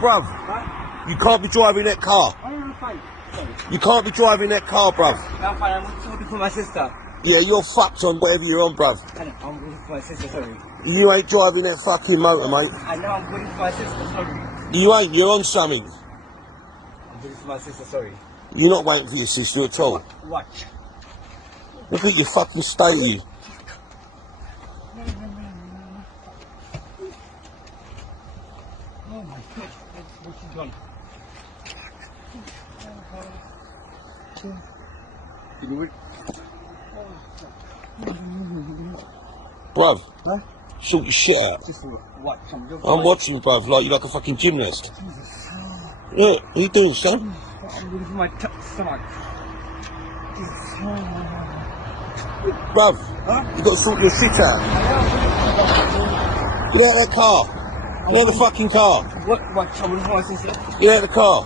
bruv. Huh? You can't be driving that car. Oh, I'm fine. Sorry. You can't be driving that car, bruv. I'm fine. I'm looking for my sister. Yeah, you're fucked on whatever you're on, bruv. I'm waiting for my sister, sorry. You ain't driving that fucking motor, mate. I know I'm waiting for my sister, sorry. You ain't, you're on something. I'm waiting for my sister, sorry. You're not waiting for your sister at all. Watch. Look at your fucking state of you. Oh my god, what you done? Can you wait? Bruv, Huh? sort your shit out. Just watch. I'm watching, bruv, like you're like a fucking gymnast. Yeah, what are you doing, son? I'm waiting for my stomach. Bruv, Huh? you got to sort your shit out. Get out of that car. Get out of the fucking car. What? Watch. I'm waiting for my sister. Get out of the car.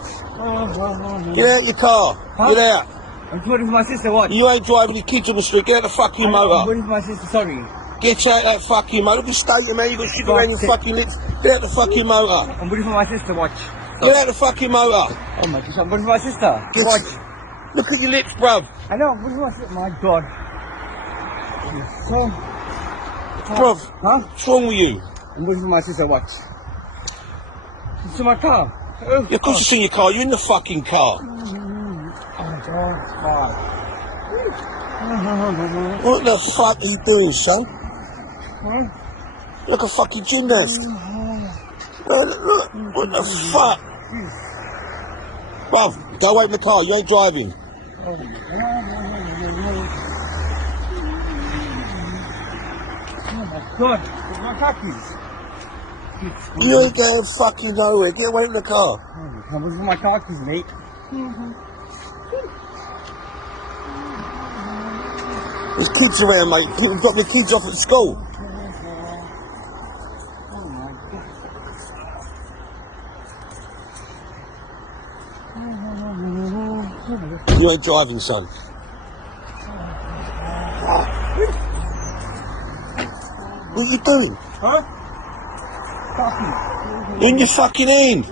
Get out of your car. Huh? Get out. I'm waiting for my sister, watch. You ain't driving your kids on the street. Get out of the fucking I'm motor. waiting for my sister, sorry. Get out of that fucking motor. Look at the state of man. You got shit around your fucking lips. Get out of the fucking motor. I'm waiting for my sister, watch. Get out of the fucking motor. Oh my gosh, I'm waiting for my sister. Get- Watch. Look at your lips, bruv. I know, I'm waiting for my sister. My god. So, Bruv, huh? what's wrong with you? I'm waiting for my sister, watch. It's in my car. Oh, Yeah, of course it's in your car. You're in the fucking car. Oh my god. What the fuck are you doing, son? Huh? Look a fucking gymnast. Look, what the fuck? Bruv, go away in the car. You ain't driving. Oh my god, where's my car keys? You ain't going fucking nowhere. Get away in the car. Where's my car keys, mate? There's kids around, mate. People drop their kids off at school. Oh my god. You ain't driving, son. What are you doing? Huh? Car keys. You're in your fucking hand.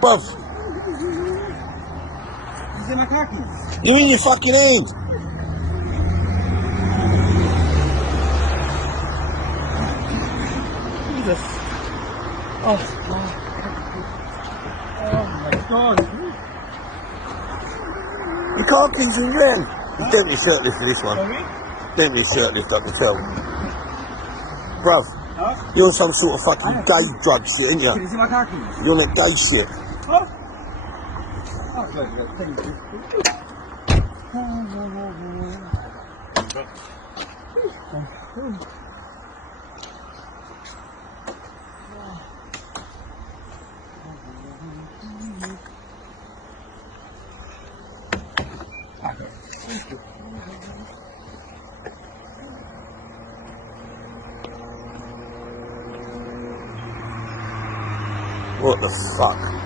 Bruv, Is it my car keys? you're in your fucking hand. Jesus. Oh god. Oh my god. Your car keys in your hand. You're definitely shirtless for this one. Sorry? Definitely shirtless, I can tell. Bruv, Huh? you're on some sort of fucking gay drug shit, ain't you? Can you see my car keys? You're on that gay shit. Huh? Oh, good, thank you. What the fuck?